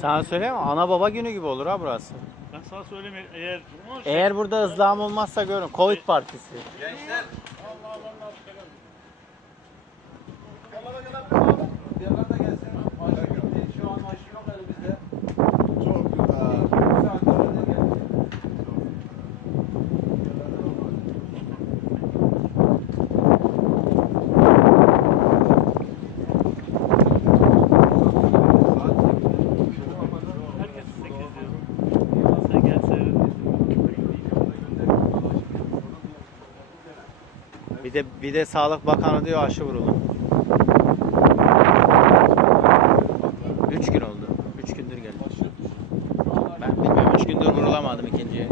Sen söyle ama ana baba günü gibi olur ha burası. Ben sana söyleyeyim eğer... Eğer burada ızlam olmazsa görün. Covid partisi. Gençler. Allah Allah. Bir de bir de Sağlık Bakanı diyor aşı vurulun. 3 gün oldu. 3 gündür geldim. Ben bilmiyorum 3 gündür vurulamadım ikinciye.